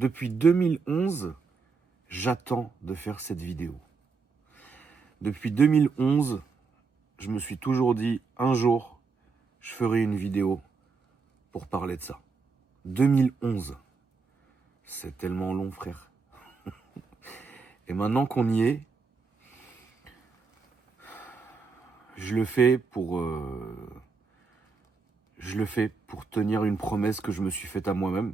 Depuis 2011, j'attends de faire cette vidéo. Depuis 2011, je me suis toujours dit, un jour, je ferai une vidéo pour parler de ça. 2011. C'est tellement long, frère. Et maintenant qu'on y est, je le fais pour tenir une promesse que je me suis faite à moi-même.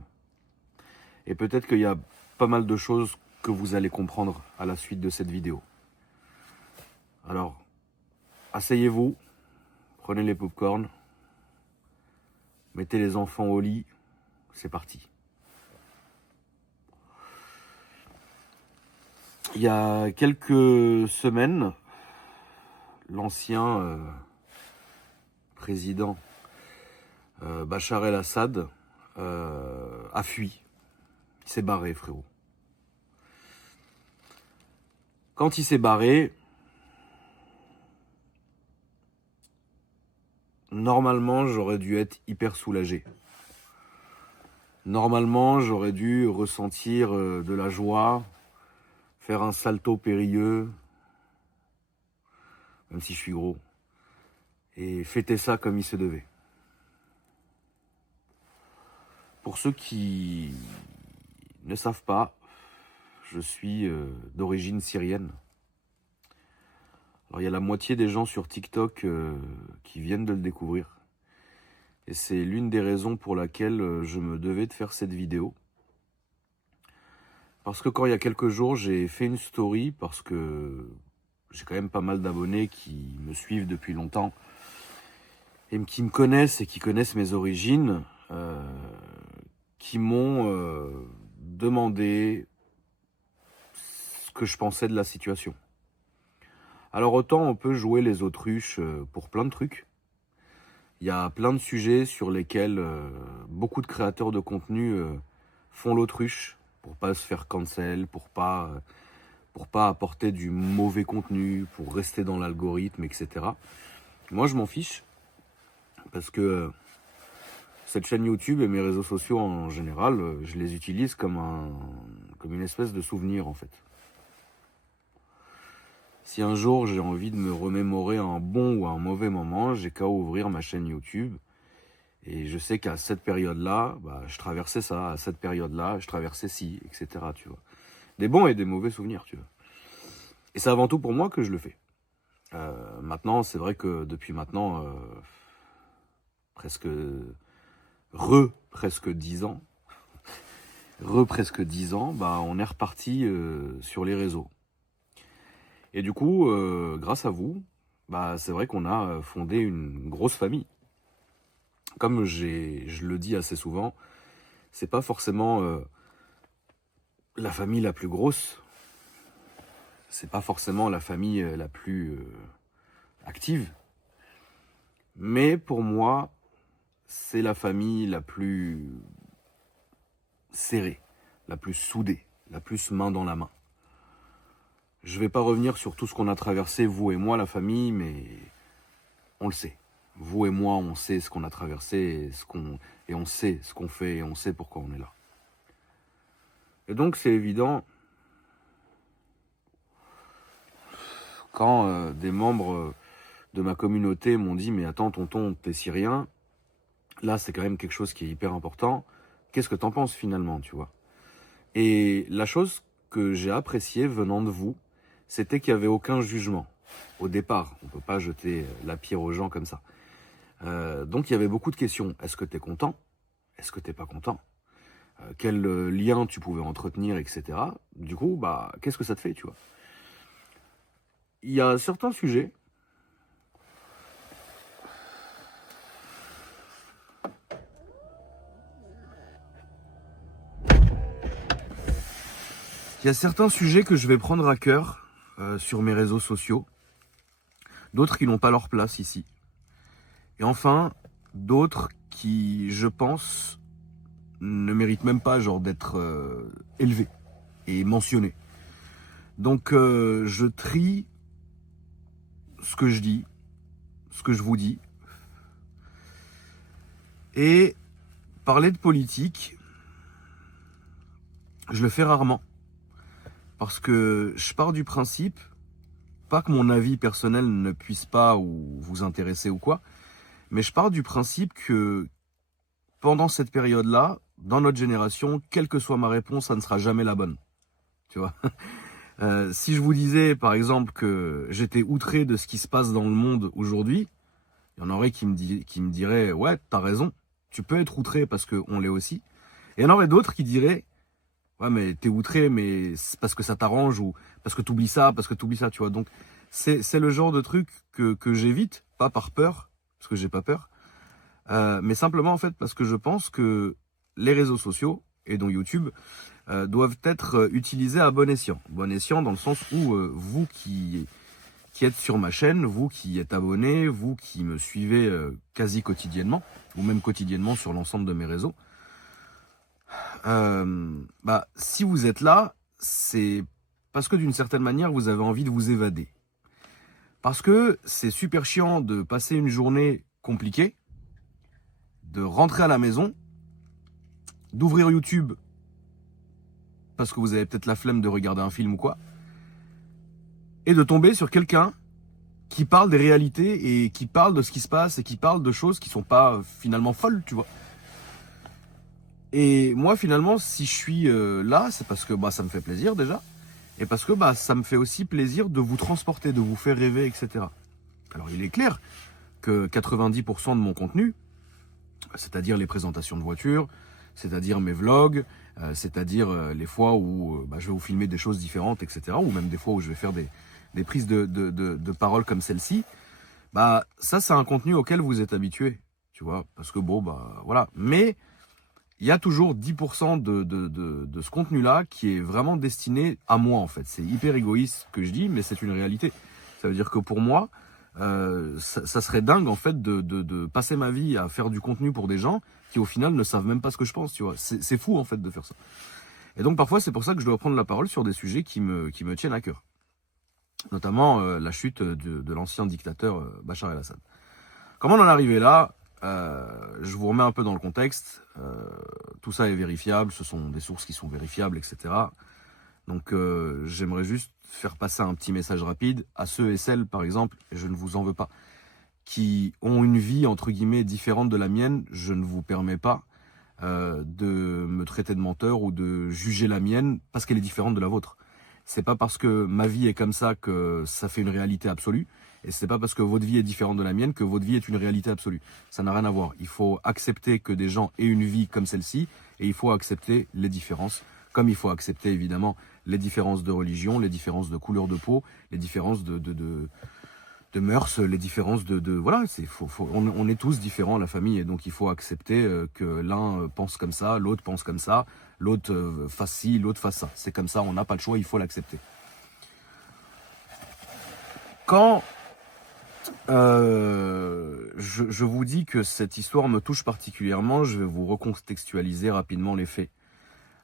Et peut-être qu'il y a pas mal de choses que vous allez comprendre à la suite de cette vidéo. Alors, asseyez-vous, prenez les pop-corn, mettez les enfants au lit, c'est parti. Il y a quelques semaines, l'ancien président Bachar el-Assad a fui. Il s'est barré, frérot. Quand il s'est barré, normalement, j'aurais dû être hyper soulagé. Normalement, j'aurais dû ressentir de la joie, faire un salto périlleux, même si je suis gros, et fêter ça comme il se devait. Pour ceux qui ne savent pas, je suis d'origine syrienne. Alors il y a la moitié des gens sur TikTok qui viennent de le découvrir. Et c'est l'une des raisons pour laquelle je me devais de faire cette vidéo. Parce que quand il y a quelques jours, j'ai fait une story, parce que j'ai quand même pas mal d'abonnés qui me suivent depuis longtemps, et qui me connaissent et qui connaissent mes origines, qui m'ont demandé ce que je pensais de la situation. Alors autant on peut jouer les autruches pour plein de trucs. Il y a plein de sujets sur lesquels beaucoup de créateurs de contenu font l'autruche pour pas se faire cancel, pour pas apporter du mauvais contenu, pour rester dans l'algorithme, etc. Moi je m'en fiche parce que cette chaîne YouTube et mes réseaux sociaux en général, je les utilise comme une espèce de souvenir en fait. Si un jour j'ai envie de me remémorer un bon ou un mauvais moment, j'ai qu'à ouvrir ma chaîne YouTube. Et je sais qu'à cette période-là, je traversais ça, à cette période-là, je traversais ci, etc. Tu vois. Des bons et des mauvais souvenirs, tu vois. Et c'est avant tout pour moi que je le fais. Maintenant, c'est vrai que depuis maintenant, presque 10 ans, on est reparti sur les réseaux. Et du coup, grâce à vous, c'est vrai qu'on a fondé une grosse famille. Comme je le dis assez souvent, c'est pas forcément la famille la plus grosse, c'est pas forcément la famille la plus active, mais pour moi, c'est la famille la plus serrée, la plus soudée, la plus main dans la main. Je vais pas revenir sur tout ce qu'on a traversé, vous et moi, la famille, mais on le sait. Vous et moi, on sait ce qu'on a traversé et on sait ce qu'on fait et on sait pourquoi on est là. Et donc, c'est évident, quand des membres de ma communauté m'ont dit « Mais attends, tonton, t'es syrien ?» Là, c'est quand même quelque chose qui est hyper important. Qu'est-ce que t'en penses finalement, tu vois? Et la chose que j'ai appréciée venant de vous, c'était qu'il n'y avait aucun jugement. Au départ, on ne peut pas jeter la pierre aux gens comme ça. Donc il y avait beaucoup de questions. Est-ce que tu es content? Est-ce que tu n'es pas content? Quel lien tu pouvais entretenir, etc. Du coup, qu'est-ce que ça te fait, tu vois? Il y a certains sujets. Il y a certains sujets que je vais prendre à cœur sur mes réseaux sociaux. D'autres qui n'ont pas leur place ici. Et enfin, d'autres qui, je pense, ne méritent même pas d'être élevés et mentionnés. Donc je trie ce que je dis, ce que je vous dis. Et parler de politique, je le fais rarement. Parce que je pars du principe, pas que mon avis personnel ne puisse pas ou vous intéresser ou quoi, mais je pars du principe que pendant cette période-là, dans notre génération, quelle que soit ma réponse, ça ne sera jamais la bonne. Tu vois. Si je vous disais, par exemple, que j'étais outré de ce qui se passe dans le monde aujourd'hui, il y en aurait qui me diraient, ouais, t'as raison, tu peux être outré parce qu'on l'est aussi. Et il y en aurait d'autres qui diraient, ouais, mais t'es outré, mais c'est parce que ça t'arrange ou parce que t'oublies ça, tu vois. Donc, c'est le genre de truc que j'évite, pas par peur, parce que j'ai pas peur, mais simplement, en fait, parce que je pense que les réseaux sociaux, et dont YouTube, doivent être utilisés à bon escient. Bon escient dans le sens où vous qui êtes sur ma chaîne, vous qui êtes abonné, vous qui me suivez quasi quotidiennement, ou même quotidiennement sur l'ensemble de mes réseaux, si vous êtes là, c'est parce que d'une certaine manière, vous avez envie de vous évader. Parce que c'est super chiant de passer une journée compliquée, de rentrer à la maison, d'ouvrir YouTube, parce que vous avez peut-être la flemme de regarder un film ou quoi, et de tomber sur quelqu'un qui parle des réalités et qui parle de ce qui se passe et qui parle de choses qui sont pas finalement folles, tu vois. Et moi, finalement, si je suis là, c'est parce que ça me fait plaisir déjà, et parce que ça me fait aussi plaisir de vous transporter, de vous faire rêver, etc. Alors, il est clair que 90% de mon contenu, c'est-à-dire les présentations de voitures, c'est-à-dire mes vlogs, c'est-à-dire les fois où je vais vous filmer des choses différentes, etc., ou même des fois où je vais faire des prises de parole comme celle-ci, ça, c'est un contenu auquel vous êtes habitué, tu vois, parce que voilà. Mais il y a toujours 10% de ce contenu-là qui est vraiment destiné à moi, en fait. C'est hyper égoïste que je dis, mais c'est une réalité. Ça veut dire que pour moi, ça serait dingue, en fait, de passer ma vie à faire du contenu pour des gens qui, au final, ne savent même pas ce que je pense, tu vois. C'est fou, en fait, de faire ça. Et donc, parfois, c'est pour ça que je dois prendre la parole sur des sujets qui me tiennent à cœur. Notamment la chute de l'ancien dictateur Bachar el-Assad. Comment on en est arrivé là ? Je vous remets un peu dans le contexte. Tout ça est vérifiable, ce sont des sources qui sont vérifiables, etc. Donc j'aimerais juste faire passer un petit message rapide à ceux et celles, par exemple, et je ne vous en veux pas, qui ont une vie entre guillemets différente de la mienne. Je ne vous permets pas de me traiter de menteur ou de juger la mienne parce qu'elle est différente de la vôtre. C'est pas parce que ma vie est comme ça que ça fait une réalité absolue. Et c'est pas parce que votre vie est différente de la mienne que votre vie est une réalité absolue. Ça n'a rien à voir. Il faut accepter que des gens aient une vie comme celle-ci et il faut accepter les différences. Comme il faut accepter évidemment les différences de religion, les différences de couleur de peau, les différences de mœurs, les différences voilà, on est tous différents, la famille, et donc il faut accepter que l'un pense comme ça, l'autre pense comme ça, l'autre fasse ci, l'autre fasse ça. C'est comme ça, on n'a pas le choix, il faut l'accepter. Quand je vous dis que cette histoire me touche particulièrement, je vais vous recontextualiser rapidement les faits.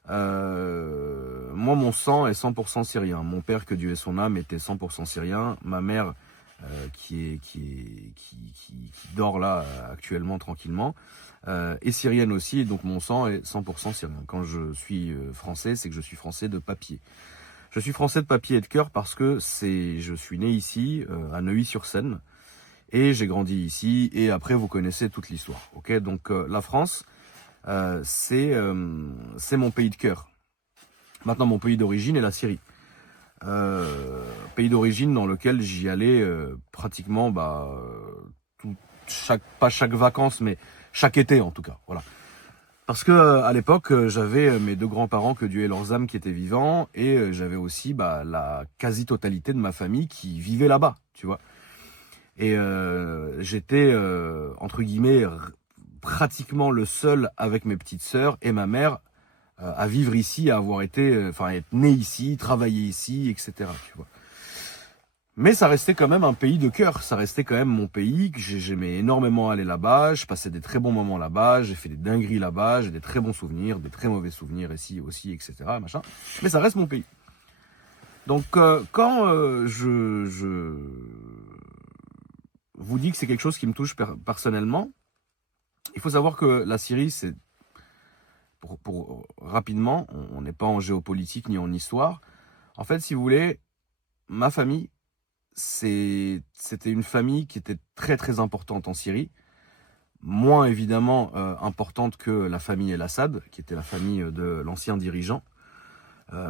Moi, mon sang est 100% syrien. Mon père, que Dieu ait son âme, était 100% syrien. Ma mère, qui dort là actuellement tranquillement, est syrienne aussi. Et donc mon sang est 100% syrien. Quand je suis français, c'est que je suis français de papier. Je suis français de papier et de cœur parce que je suis né ici, à Neuilly-sur-Seine. Et j'ai grandi ici, et après vous connaissez toute l'histoire. Ok, donc la France, c'est mon pays de cœur. Maintenant, mon pays d'origine est la Syrie. Pays d'origine dans lequel j'y allais pratiquement, pas chaque vacances, mais chaque été en tout cas. Voilà. Parce que à l'époque, j'avais mes deux grands-parents, que Dieu ait leurs âmes, qui étaient vivants, et j'avais aussi la quasi-totalité de ma famille qui vivait là-bas, tu vois. Et j'étais, entre guillemets, pratiquement le seul avec mes petites sœurs et ma mère à vivre ici, à avoir été, être né ici, travailler ici, etc. Tu vois. Mais ça restait quand même un pays de cœur, ça restait quand même mon pays, que j'aimais énormément aller là-bas, je passais des très bons moments là-bas, j'ai fait des dingueries là-bas, j'ai des très bons souvenirs, des très mauvais souvenirs ici aussi, etc. Machin. Mais ça reste mon pays. Donc quand je vous dis que c'est quelque chose qui me touche personnellement, il faut savoir que la Syrie, c'est rapidement, on n'est pas en géopolitique ni en histoire. En fait, si vous voulez, ma famille, c'était une famille qui était très très importante en Syrie. Moins évidemment importante que la famille El Assad, qui était la famille de l'ancien dirigeant.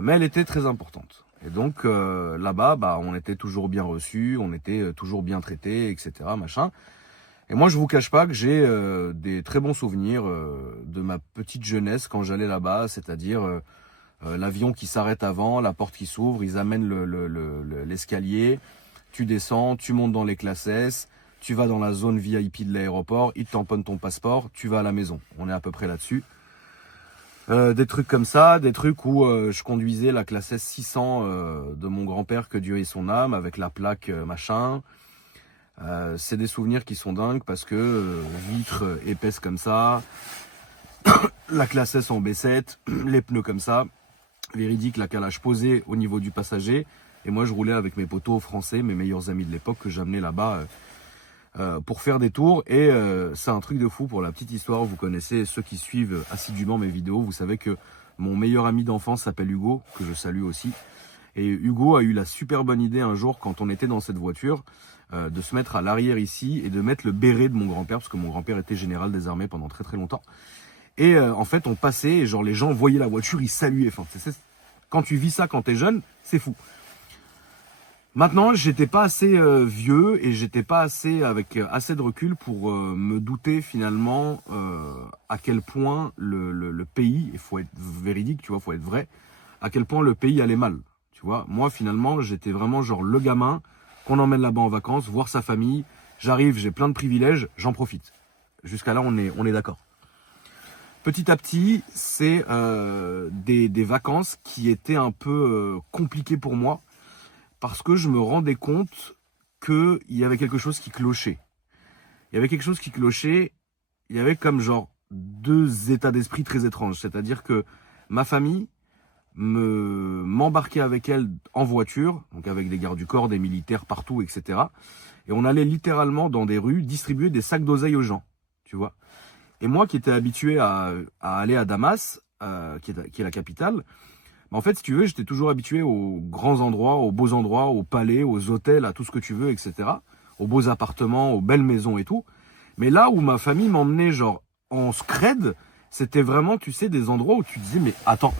Mais elle était très importante. Et donc là-bas, on était toujours bien reçus, on était toujours bien traités, etc. Machin. Et moi, je vous cache pas que j'ai des très bons souvenirs de ma petite jeunesse quand j'allais là-bas, c'est-à-dire l'avion qui s'arrête avant, la porte qui s'ouvre, ils amènent l'escalier, tu descends, tu montes dans les classes S, tu vas dans la zone VIP de l'aéroport, ils te tamponnent ton passeport, tu vas à la maison. On est à peu près là-dessus. Des trucs comme ça, des trucs où je conduisais la classe S600 de mon grand-père, que Dieu ait son âme, avec la plaque machin. C'est des souvenirs qui sont dingues parce que vitres épaisses comme ça, la classe S en B7, les pneus comme ça, véridique, la calage posée au niveau du passager. Et moi, je roulais avec mes potos français, mes meilleurs amis de l'époque que j'amenais là-bas pour faire des tours. Et c'est un truc de fou. Pour la petite histoire, vous connaissez, ceux qui suivent assidûment mes vidéos, vous savez que mon meilleur ami d'enfance s'appelle Hugo, que je salue aussi. Et Hugo a eu la super bonne idée un jour, quand on était dans cette voiture, de se mettre à l'arrière ici et de mettre le béret de mon grand-père, parce que mon grand-père était général des armées pendant très très longtemps. Et en fait, on passait et genre les gens voyaient la voiture, ils saluaient. Enfin, quand tu vis ça quand t'es jeune, c'est fou. Maintenant, j'étais pas assez vieux et j'étais pas assez avec assez de recul pour me douter finalement à quel point le pays, il faut être véridique, tu vois, faut être vrai, à quel point le pays allait mal. Tu vois, moi finalement, j'étais vraiment genre le gamin qu'on emmène là-bas en vacances, voir sa famille. J'arrive, j'ai plein de privilèges, j'en profite. Jusqu'à là, on est d'accord. Petit à petit, c'est des vacances qui étaient un peu compliquées pour moi parce que je me rendais compte qu'il y avait quelque chose qui clochait. Il y avait quelque chose qui clochait, il y avait comme genre deux états d'esprit très étranges. C'est-à-dire que ma famille m'embarquait avec elle en voiture, donc avec des gardes du corps, des militaires partout, etc. Et on allait littéralement dans des rues distribuer des sacs d'oseille aux gens, tu vois. Et moi qui étais habitué à aller à Damas, qui est la capitale, en fait, si tu veux, j'étais toujours habitué aux grands endroits, aux beaux endroits, aux palais, aux hôtels, à tout ce que tu veux, etc. Aux beaux appartements, aux belles maisons et tout. Mais là où ma famille m'emmenait genre en scred, c'était vraiment, tu sais, des endroits où tu disais, mais attends,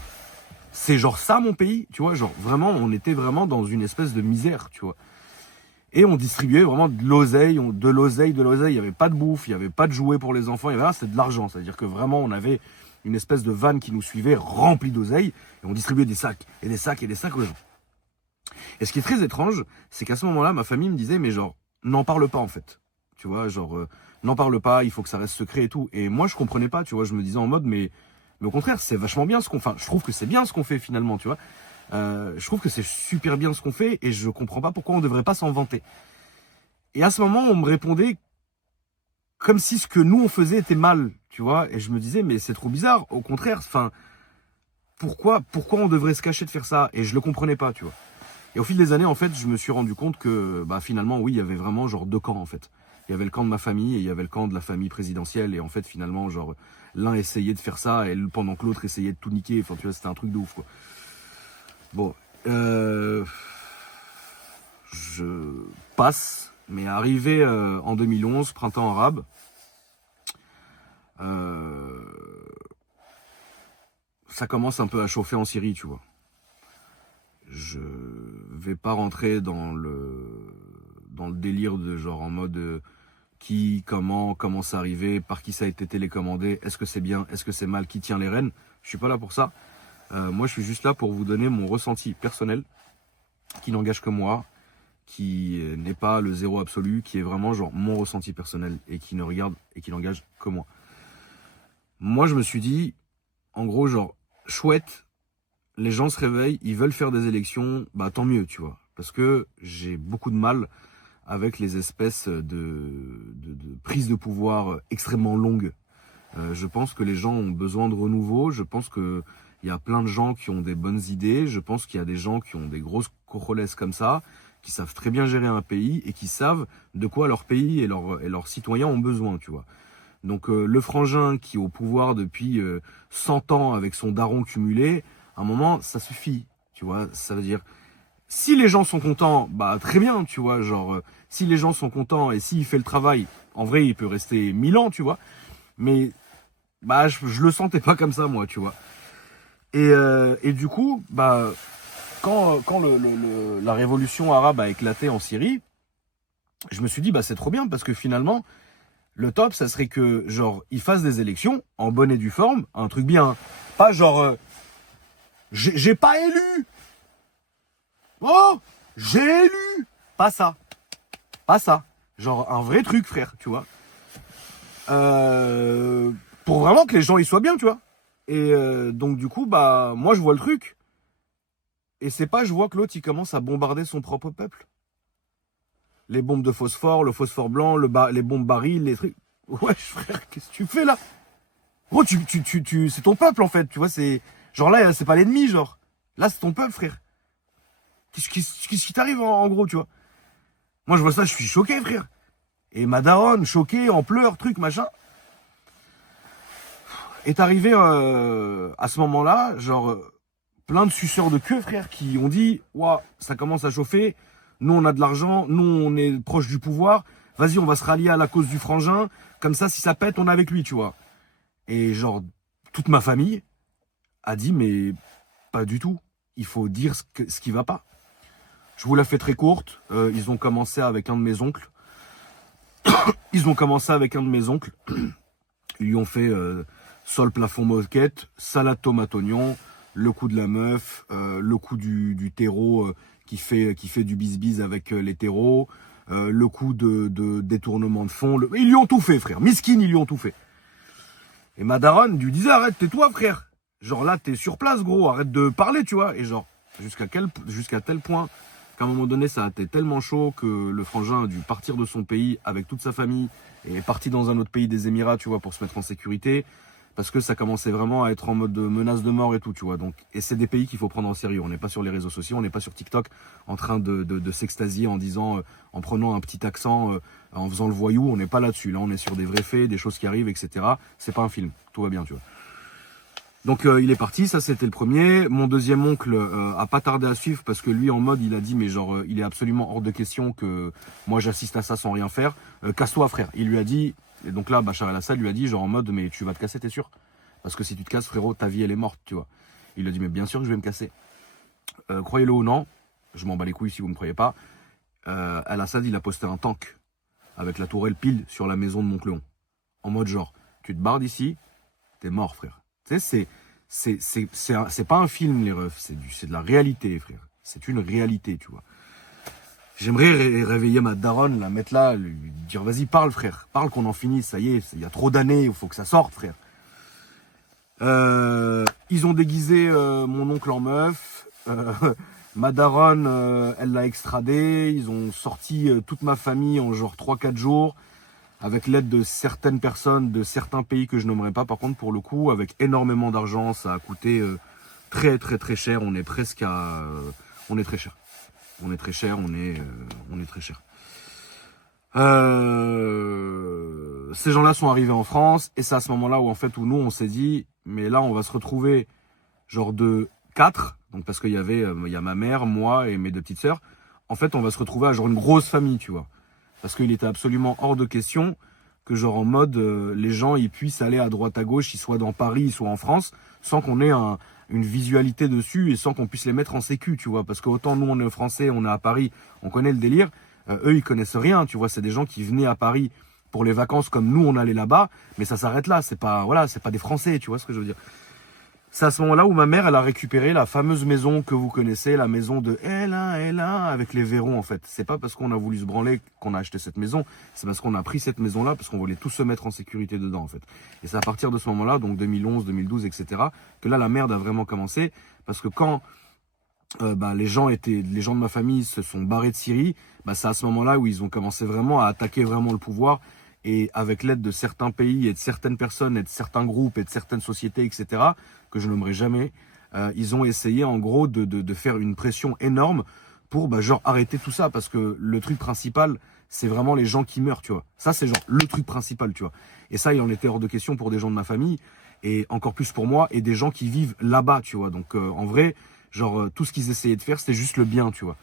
c'est genre ça mon pays, tu vois, genre vraiment, on était vraiment dans une espèce de misère, tu vois. Et on distribuait vraiment de l'oseille, il n'y avait pas de bouffe, il n'y avait pas de jouets pour les enfants, il y avait là, c'était de l'argent, c'est-à-dire que vraiment on avait une espèce de vanne qui nous suivait remplie d'oseille, et on distribuait des sacs, et des sacs, et des sacs aux gens. Et ce qui est très étrange, c'est qu'à ce moment-là, ma famille me disait, mais genre, n'en parle pas en fait. Tu vois, genre, n'en parle pas, il faut que ça reste secret et tout. Et moi, je comprenais pas, tu vois, je me disais en mode, mais au contraire, c'est vachement bien ce qu'on fait. Enfin, je trouve que c'est bien ce qu'on fait finalement, tu vois. Je trouve que c'est super bien ce qu'on fait, et je comprends pas pourquoi on devrait pas s'en vanter. Et à ce moment, on me répondait comme si ce que nous on faisait était mal, tu vois. Et je me disais, mais c'est trop bizarre. Au contraire, enfin, pourquoi on devrait se cacher de faire ça? Et je le comprenais pas, tu vois. Et au fil des années, en fait, je me suis rendu compte que, finalement, oui, il y avait vraiment genre deux camps, en fait. Il y avait le camp de ma famille et il y avait le camp de la famille présidentielle. Et en fait, finalement, genre, l'un essayait de faire ça et pendant que l'autre essayait de tout niquer. Enfin, tu vois, c'était un truc de ouf, quoi. Bon, je passe. Mais arrivé en 2011, printemps arabe, ça commence un peu à chauffer en Syrie, tu vois. Je vais pas rentrer dans le délire de genre en mode qui, comment c'est arrivé, par qui ça a été télécommandé, est-ce que c'est bien, est-ce que c'est mal, qui tient les rênes. Je suis pas là pour ça. Moi, je suis juste là pour vous donner mon ressenti personnel, qui n'engage que moi, qui n'est pas le zéro absolu, qui est vraiment genre mon ressenti personnel et qui ne regarde et qui n'engage que moi. Moi, je me suis dit, en gros, genre, chouette, les gens se réveillent, ils veulent faire des élections, tant mieux, tu vois. Parce que j'ai beaucoup de mal avec les espèces de prise de pouvoir extrêmement longues. Je pense que les gens ont besoin de renouveau, je pense qu'il y a plein de gens qui ont des bonnes idées, je pense qu'il y a des gens qui ont des grosses cojones comme ça, qui savent très bien gérer un pays et qui savent de quoi leur pays et leurs citoyens ont besoin, tu vois. Donc le frangin qui est au pouvoir depuis 100 ans avec son daron cumulé, à un moment, ça suffit, tu vois. Ça veut dire, si les gens sont contents, bah très bien, tu vois. Genre, si les gens sont contents et s'il fait le travail, en vrai, il peut rester 1000 ans, tu vois. Mais bah je le sentais pas comme ça, moi, tu vois. Et du coup, bah quand la révolution arabe a éclaté en Syrie, je me suis dit, bah c'est trop bien parce que finalement, le top, ça serait que, genre, ils fassent des élections en bonne et due forme, un truc bien. Pas genre, j'ai pas élu. Oh, j'ai élu. Pas ça. Pas ça. Genre, un vrai truc, frère, tu vois. Pour vraiment que les gens y soient bien, tu vois. Et donc, du coup, bah, moi, je vois le truc. Et c'est pas, je vois que l'autre, il commence à bombarder son propre peuple. Les bombes de phosphore, le phosphore blanc, les bombes barils, les trucs. Ouais, frère, qu'est-ce que tu fais là? Gros, c'est ton peuple en fait, tu vois, c'est. Genre là, c'est pas l'ennemi, genre. Là, c'est ton peuple, frère. Qu'est-ce qui t'arrive en gros, tu vois? Moi, je vois ça, je suis choqué, frère. Et ma daronne, choquée, en pleurs, truc, machin. Est arrivé à ce moment-là, genre, plein de suceurs de queue, frère, qui ont dit, ouah, ça commence à chauffer. Nous, on a de l'argent. Nous, on est proche du pouvoir. Vas-y, on va se rallier à la cause du frangin. Comme ça, si ça pète, on est avec lui, tu vois. Et genre, toute ma famille a dit, mais pas du tout. Il faut dire ce qui va pas. Je vous la fais très courte. Ils ont commencé avec un de mes oncles. Ils lui ont fait sol, plafond, moquette, salade, tomate, oignon, le coup de la meuf, le coup du terreau qui fait du bis-bis avec les terreaux, le coup de détournement de fonds. Ils lui ont tout fait, frère. Miskin, ils lui ont tout fait. Et ma daronne lui disait, arrête, tais-toi, frère. Genre là, t'es sur place, gros, arrête de parler, tu vois. Et genre, jusqu'à tel point qu'à un moment donné, ça a été tellement chaud que le frangin a dû partir de son pays avec toute sa famille et est parti dans un autre pays des Émirats, tu vois, pour se mettre en sécurité. Parce que ça commençait vraiment à être en mode de menace de mort et tout, tu vois. Donc, et c'est des pays qu'il faut prendre en sérieux. On n'est pas sur les réseaux sociaux, on n'est pas sur TikTok en train de s'extasier en disant, en prenant un petit accent, en faisant le voyou. On n'est pas là-dessus. Là, on est sur des vrais faits, des choses qui arrivent, etc. C'est pas un film. Tout va bien, tu vois. Donc il est parti, ça c'était le premier. Mon deuxième oncle a pas tardé à suivre parce que lui en mode il a dit mais genre il est absolument hors de question que moi j'assiste à ça sans rien faire. Casse-toi frère. Il lui a dit, et donc là Bachar el-Assad lui a dit genre en mode mais tu vas te casser t'es sûr? Parce que si tu te casses frérot ta vie elle est morte tu vois. Il lui a dit mais bien sûr que je vais me casser. Croyez-le ou non, je m'en bats les couilles si vous me croyez pas. El-Assad il a posté un tank avec la tourelle pile sur la maison de mon cléon. En mode genre tu te barres d'ici, t'es mort frère. Tu sais, c'est pas un film, les refs, c'est de la réalité, frère. C'est une réalité, tu vois. J'aimerais réveiller ma daronne, la mettre là, lui dire vas-y, parle, frère. Parle qu'on en finisse, ça y est, il y a trop d'années, il faut que ça sorte, frère. Ils ont déguisé mon oncle en meuf. Ma daronne, elle l'a extradé. Ils ont sorti toute ma famille en genre 3-4 jours. Avec l'aide de certaines personnes de certains pays que je nommerai pas, par contre, pour le coup, avec énormément d'argent, ça a coûté très très très cher. On est presque à... on est très cher. On est très cher, on est très cher. Ces gens-là sont arrivés en France, et c'est à ce moment-là où, en fait, où nous, on s'est dit, mais là, on va se retrouver genre de 4, donc parce qu'il y avait, il y a ma mère, moi et mes 2 petites sœurs. En fait, on va se retrouver à genre une grosse famille, tu vois. Parce qu'il était absolument hors de question que genre en mode les gens ils puissent aller à droite à gauche, ils soient dans Paris, ils soient en France, sans qu'on ait une visualité dessus et sans qu'on puisse les mettre en sécu, tu vois. Parce que autant nous on est français, on est à Paris, on connaît le délire, eux ils connaissent rien, tu vois. C'est des gens qui venaient à Paris pour les vacances comme nous on allait là-bas, mais ça s'arrête là, c'est pas voilà, c'est pas des Français, tu vois ce que je veux dire. C'est à ce moment-là où ma mère, elle a récupéré la fameuse maison que vous connaissez, la maison de Ella, avec les verrons en fait. C'est pas parce qu'on a voulu se branler qu'on a acheté cette maison, c'est parce qu'on a pris cette maison-là, parce qu'on voulait tous se mettre en sécurité dedans en fait. Et c'est à partir de ce moment-là, donc 2011, 2012, etc., que là la merde a vraiment commencé, parce que quand les gens de ma famille se sont barrés de Syrie, c'est à ce moment-là où ils ont commencé vraiment à attaquer vraiment le pouvoir. Et avec l'aide de certains pays et de certaines personnes et de certains groupes et de certaines sociétés, etc., que je nommerai jamais, ils ont essayé en gros de faire une pression énorme pour genre arrêter tout ça, parce que le truc principal, c'est vraiment les gens qui meurent, tu vois. Ça, c'est genre le truc principal, tu vois. Et ça, il en était hors de question pour des gens de ma famille, et encore plus pour moi, et des gens qui vivent là-bas, tu vois. Donc, en vrai, genre, tout ce qu'ils essayaient de faire, c'était juste le bien, tu vois.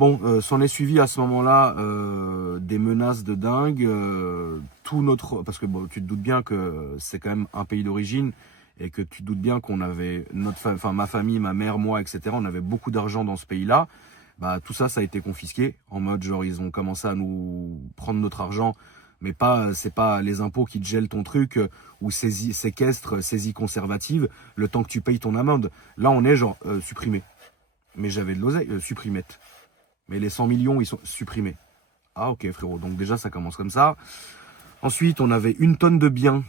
Bon, s'en est suivi à ce moment-là des menaces de dingue. Parce que bon, tu te doutes bien que c'est quand même un pays d'origine, et que tu te doutes bien qu'on avait ma famille, ma mère, moi, etc. On avait beaucoup d'argent dans ce pays-là. Bah tout ça, ça a été confisqué en mode genre ils ont commencé à nous prendre notre argent, mais c'est pas les impôts qui te gèlent ton truc ou séquestre, saisie conservative le temps que tu payes ton amende. Là, on est genre supprimé. Mais j'avais de l'oseille, supprimette. Mais les 100 millions, ils sont supprimés. Ah ok frérot, donc déjà ça commence comme ça. Ensuite, on avait une tonne de biens,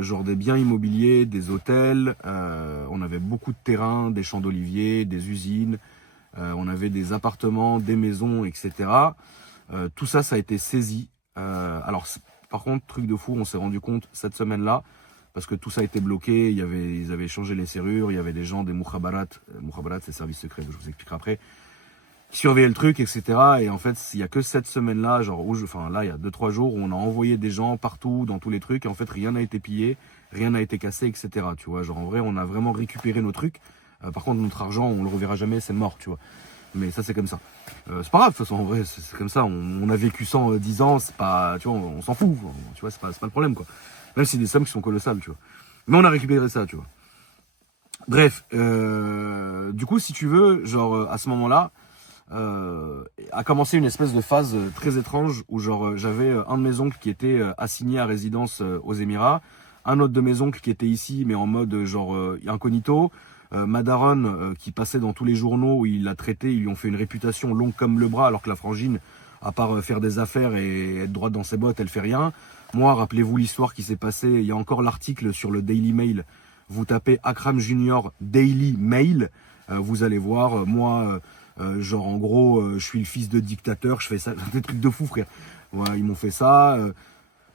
genre des biens immobiliers, des hôtels, on avait beaucoup de terrains, des champs d'oliviers, des usines, on avait des appartements, des maisons, etc. Tout ça, ça a été saisi. Alors, par contre, truc de fou, on s'est rendu compte cette semaine-là, parce que tout ça a été bloqué, ils avaient changé les serrures, il y avait des gens des Mukhabarat, Mukhabarat c'est service secret, je vous expliquerai après, qui surveillaient le truc, etc. Et en fait, il y a que cette semaine-là, genre, là, il y a 2-3 jours, où on a envoyé des gens partout, dans tous les trucs, et en fait, rien n'a été pillé, rien n'a été cassé, etc. Tu vois, genre, en vrai, on a vraiment récupéré nos trucs. Par contre, notre argent, on le reverra jamais, c'est mort, tu vois. Mais ça, c'est comme ça. C'est pas grave, de toute façon, en vrai, c'est comme ça. On a vécu 110 ans, c'est pas, tu vois, on s'en fout, tu vois, c'est pas le problème, quoi. Même si c'est des sommes qui sont colossales, tu vois. Mais on a récupéré ça, tu vois. Bref, du coup, si tu veux, genre, à ce moment-là, a commencé une espèce de phase très étrange où genre j'avais un de mes oncles qui était assigné à résidence aux Émirats, un autre de mes oncles qui était ici mais en mode genre incognito, ma daronne qui passait dans tous les journaux où il l'a traité, ils lui ont fait une réputation longue comme le bras, alors que la frangine, à part faire des affaires et être droite dans ses bottes, elle fait rien. Moi, rappelez-vous l'histoire qui s'est passée, il y a encore l'article sur le Daily Mail, vous tapez Akram Junior Daily Mail, vous allez voir, moi genre en gros, je suis le fils de dictateur, je fais ça, des trucs de fou frère. Ouais, ils m'ont fait ça,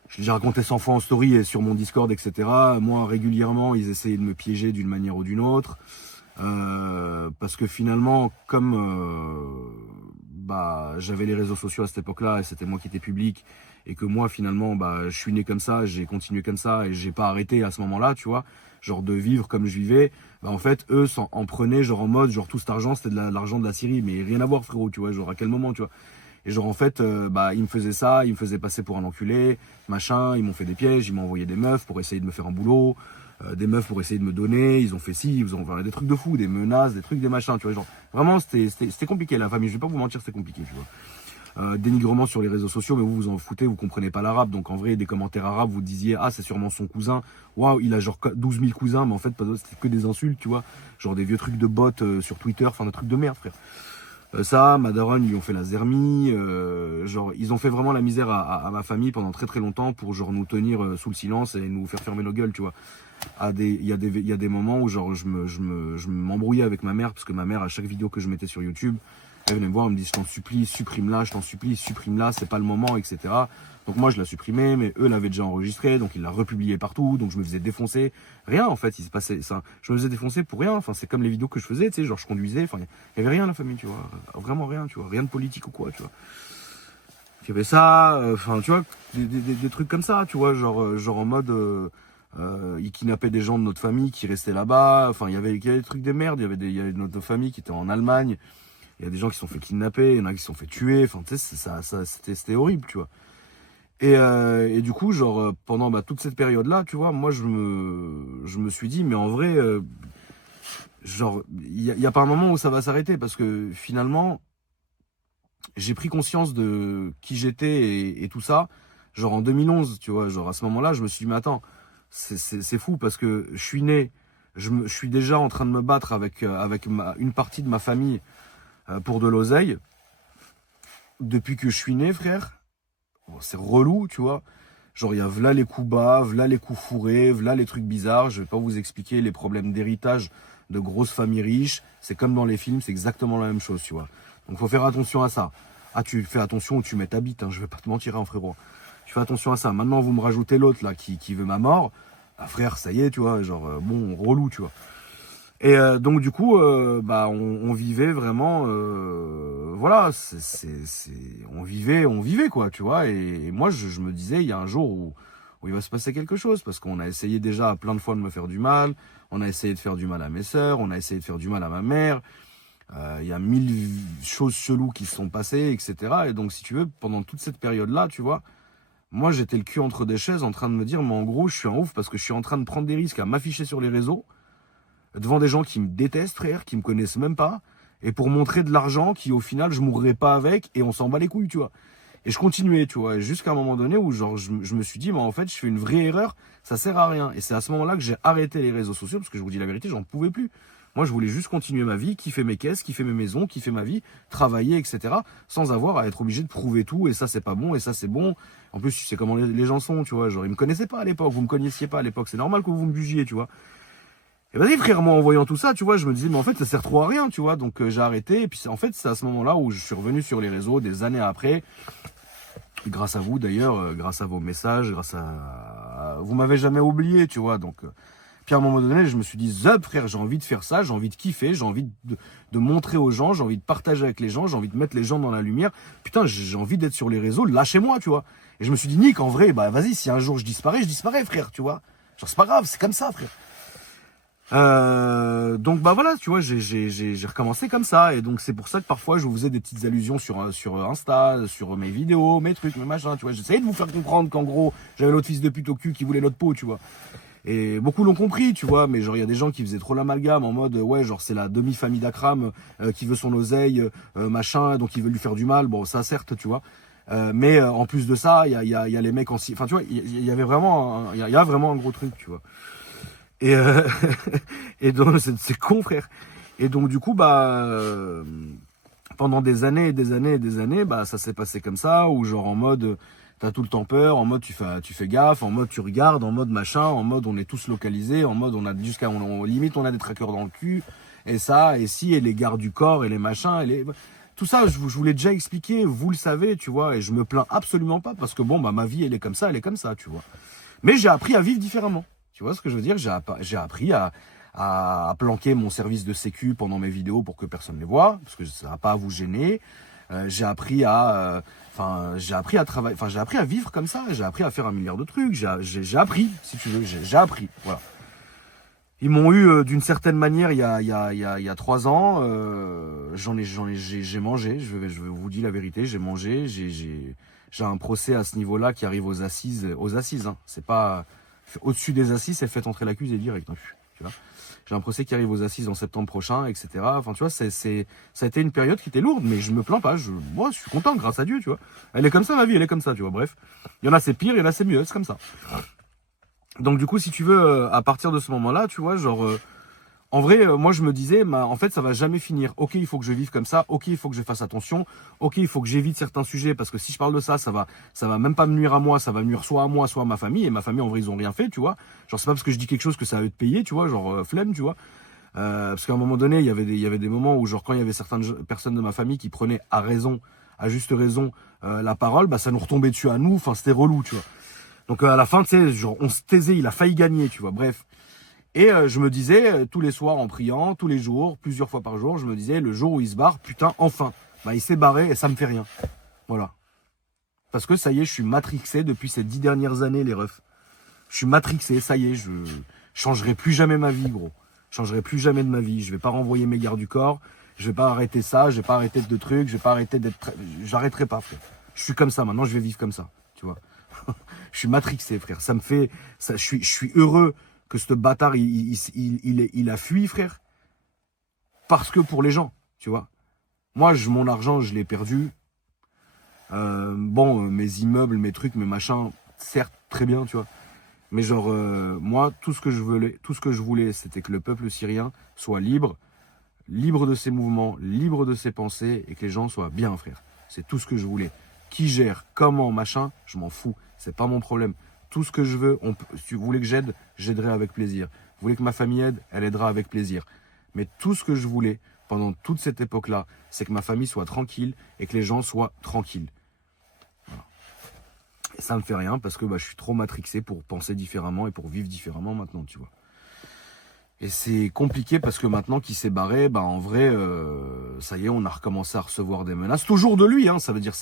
j'ai raconté 100 fois en story et sur mon Discord, etc. Moi régulièrement, ils essayaient de me piéger d'une manière ou d'une autre. Parce que finalement, comme j'avais les réseaux sociaux à cette époque-là et c'était moi qui étais public, et que moi finalement je suis né comme ça, j'ai continué comme ça et j'ai pas arrêté à ce moment-là, tu vois, genre de vivre comme je vivais, en fait eux en prenaient genre en mode genre tout cet argent c'était de l'argent de la Syrie, mais rien à voir frérot, tu vois, genre à quel moment, tu vois. Et genre en fait ils me faisaient ça, ils me faisaient passer pour un enculé, machin, ils m'ont fait des pièges, ils m'ont envoyé des meufs pour essayer de me faire un boulot, des meufs pour essayer de me donner, ils ont fait ci, ils ont fait des trucs de fou, des menaces, des trucs, des machins, tu vois, genre vraiment c'était compliqué la famille, je vais pas vous mentir, c'était compliqué, tu vois. Dénigrement sur les réseaux sociaux, mais vous vous en foutez, vous comprenez pas l'arabe, donc en vrai des commentaires arabes vous disiez ah c'est sûrement son cousin, waouh il a genre 12 000 cousins, mais en fait c'était que des insultes, tu vois, genre des vieux trucs de bots sur Twitter, enfin des trucs de merde frère. Ça, ma daronne, ils ont fait la zermie, genre ils ont fait vraiment la misère à ma famille pendant très très longtemps pour genre nous tenir sous le silence et nous faire fermer nos gueules, tu vois. Il y a des moments où genre je m'embrouillais avec ma mère, parce que ma mère à chaque vidéo que je mettais sur YouTube, elle venait me voir, elle me dit je t'en supplie, supprime-la, je t'en supplie, supprime-la, c'est pas le moment, etc. Donc moi je la supprimais, mais eux l'avaient déjà enregistré, donc ils la republiaient partout, donc je me faisais défoncer. Rien en fait, il se passait ça. Je me faisais défoncer pour rien, enfin c'est comme les vidéos que je faisais, tu sais, genre je conduisais, enfin il y avait rien la famille, tu vois, vraiment rien, tu vois, rien de politique ou quoi, tu vois. Il y avait ça, enfin tu vois, des trucs comme ça, tu vois, genre en mode ils kidnappaient des gens de notre famille qui restaient là-bas, enfin il y avait des trucs de merde, il y avait notre famille qui était en Allemagne. Il y a des gens qui se sont fait kidnapper, il y en a qui se sont fait tuer, enfin tu sais, c'était horrible, tu vois. Et du coup, genre, pendant toute cette période-là, tu vois, moi je me suis dit, mais en vrai, genre, il y a pas un moment où ça va s'arrêter, parce que finalement, j'ai pris conscience de qui j'étais et tout ça, genre en 2011, tu vois, genre à ce moment-là, je me suis dit, mais attends, c'est fou, parce que je suis né, je suis déjà en train de me battre avec une partie de ma famille pour de l'oseille, depuis que je suis né, frère. Bon, c'est relou, tu vois. Genre, il y a v'là les coups bas, v'là les coups fourrés, v'là les trucs bizarres. Je vais pas vous expliquer les problèmes d'héritage de grosses familles riches. C'est comme dans les films, c'est exactement la même chose, tu vois. Donc, faut faire attention à ça. Ah, tu fais attention où tu mets ta bite, hein, je vais pas te mentir, hein, frérot. Tu fais attention à ça. Maintenant, vous me rajoutez l'autre, là, qui veut ma mort. Ah, frère, ça y est, tu vois, genre, bon, relou, tu vois. Et donc du coup, on vivait vraiment voilà, on vivait quoi, tu vois. Et moi, je me disais, il y a un jour où il va se passer quelque chose, parce qu'on a essayé déjà plein de fois de me faire du mal, on a essayé de faire du mal à mes sœurs, on a essayé de faire du mal à ma mère. Il y a 1000 choses cheloues qui se sont passées, etc. Et donc, si tu veux, pendant toute cette période-là, tu vois, moi, j'étais le cul entre des chaises en train de me dire, mais en gros, je suis un ouf parce que je suis en train de prendre des risques à m'afficher sur les réseaux devant des gens qui me détestent, frère, qui me connaissent même pas, et pour montrer de l'argent qui, au final, je mourrai pas avec et on s'en bat les couilles, tu vois. Et je continuais, tu vois, jusqu'à un moment donné où, genre, je me suis dit, mais en fait, je fais une vraie erreur, ça sert à rien. Et c'est à ce moment-là que j'ai arrêté les réseaux sociaux, parce que je vous dis la vérité, j'en pouvais plus. Moi, je voulais juste continuer ma vie, kiffer mes caisses, kiffer mes maisons, kiffer ma vie, travailler, etc. Sans avoir à être obligé de prouver tout, et ça, c'est pas bon, et ça, c'est bon. En plus, tu sais comment les gens sont, tu vois, genre, ils me connaissaient pas à l'époque, vous me connaissiez pas à l'époque, c'est normal que vous me bugiez, tu vois. Et vas-y, frère, moi, en voyant tout ça, tu vois, je me disais, mais en fait, ça sert trop à rien, tu vois. Donc, j'ai arrêté, et puis, en fait, c'est à ce moment-là où je suis revenu sur les réseaux, des années après, grâce à vous, d'ailleurs, grâce à vos messages, grâce à... Vous m'avez jamais oublié, tu vois, donc... Puis à un moment donné, je me suis dit, Zub, frère, j'ai envie de faire ça, j'ai envie de kiffer, j'ai envie de montrer aux gens, j'ai envie de partager avec les gens, j'ai envie de mettre les gens dans la lumière. Putain, j'ai envie d'être sur les réseaux, lâchez-moi, tu vois. Et je me suis dit, Nick, en vrai, bah vas-y, si un jour je disparais, frère, tu vois. Genre, c'est pas grave, c'est comme ça, frère. Donc bah voilà, tu vois, j'ai recommencé comme ça, et donc c'est pour ça que parfois je vous faisais des petites allusions sur Insta, sur mes vidéos, mes trucs, mes machins, tu vois. J'essayais de vous faire comprendre qu'en gros, j'avais l'autre fils de pute au cul qui voulait l'autre peau, tu vois. Et beaucoup l'ont compris, tu vois, mais genre il y a des gens qui faisaient trop l'amalgame en mode ouais, genre c'est la demi-famille d'Akram qui veut son oseille, machin, donc ils veulent lui faire du mal. Bon, ça certes, tu vois. Mais en plus de ça, il y a les mecs en... Enfin, tu vois, il y avait vraiment... Il y a vraiment un gros truc, tu vois. Et, et donc, c'est con, frère. Et donc, du coup, bah... pendant des années et des années et des années, bah ça s'est passé comme ça, où genre en mode... T'as tout le temps peur, en mode tu fais gaffe, en mode tu regardes, en mode machin, en mode on est tous localisés, en mode on a jusqu'à limite on a des trackers dans le cul, et ça, et si, et les gardes du corps, et les machins, et les... Tout ça, je vous l'ai déjà expliqué, vous le savez, tu vois, et je me plains absolument pas, parce que bon, bah ma vie, elle est comme ça, tu vois. Mais j'ai appris à vivre différemment, tu vois ce que je veux dire, j'ai appris à planquer mon service de sécu pendant mes vidéos pour que personne ne les voit, parce que ça va pas à vous gêner. J'ai appris à travailler, j'ai appris à vivre comme ça, j'ai appris à faire un milliard de trucs, j'ai appris, si tu veux, j'ai appris, voilà. Ils m'ont eu d'une certaine manière il y a 3 ans, j'ai mangé, je vais vous dire la vérité, j'ai mangé, j'ai un procès à ce niveau-là qui arrive aux assises, hein. C'est pas au-dessus des assises, c'est fait entrer l'accusé direct, hein, tu vois. J'ai un procès qui arrive aux assises en septembre prochain, etc. Enfin, tu vois, ça a été une période qui était lourde, mais je me plains pas. Moi, je suis content, grâce à Dieu, tu vois. Elle est comme ça, ma vie, elle est comme ça, tu vois. Bref, il y en a c'est pire, il y en a c'est mieux, c'est comme ça. Donc, du coup, si tu veux, à partir de ce moment-là, tu vois, genre, en vrai, moi, je me disais, en fait, ça va jamais finir. Ok, il faut que je vive comme ça. Ok, il faut que je fasse attention. Ok, il faut que j'évite certains sujets parce que si je parle de ça, ça va même pas me nuire à moi. Ça va nuire soit à moi, soit à ma famille. Et ma famille, en vrai, ils ont rien fait, tu vois. Genre, c'est pas parce que je dis quelque chose que ça va eux de payer, tu vois. Genre, flemme, tu vois. Parce qu'à un moment donné, il y avait des moments où, genre, quand il y avait certaines personnes de ma famille qui prenaient à juste raison, la parole, bah, ça nous retombait dessus à nous. Enfin, c'était relou, tu vois. Donc, à la fin, tu sais, genre, on se taisait, il a failli gagner, tu vois. Bref. Et je me disais, tous les soirs en priant, tous les jours, plusieurs fois par jour, je me disais, le jour où il se barre, putain, enfin. Bah, il s'est barré et ça me fait rien. Voilà. Parce que ça y est, je suis matrixé depuis ces 10 dernières années, les refs. Je suis matrixé, ça y est, je changerai plus jamais ma vie, gros. Je changerai plus jamais de ma vie. Je vais pas renvoyer mes gardes du corps. Je vais pas arrêter ça, je vais pas arrêter de trucs, je vais pas arrêter d'être... J'arrêterai pas, frère. Je suis comme ça, maintenant je vais vivre comme ça, tu vois. Je suis matrixé, frère. Ça me fait... Ça, je suis heureux que ce bâtard, il a fui, frère, parce que pour les gens, tu vois. Moi, mon argent, je l'ai perdu. Mes immeubles, mes trucs, mes machins, certes, très bien, tu vois. Mais genre, moi, tout ce que je voulais, c'était que le peuple syrien soit libre de ses mouvements, libre de ses pensées, et que les gens soient bien, frère. C'est tout ce que je voulais. Qui gère, comment, machin, je m'en fous. C'est pas mon problème. Tout ce que je veux, si vous voulez que j'aide, j'aiderai avec plaisir. Vous voulez que ma famille aide, elle aidera avec plaisir. Mais tout ce que je voulais, pendant toute cette époque-là, c'est que ma famille soit tranquille et que les gens soient tranquilles. Voilà. Et ça me fait rien parce que je suis trop matrixé pour penser différemment et pour vivre différemment maintenant, tu vois. Et c'est compliqué parce que maintenant qu'il s'est barré, en vrai, ça y est, on a recommencé à recevoir des menaces, toujours de lui, hein, ça veut dire,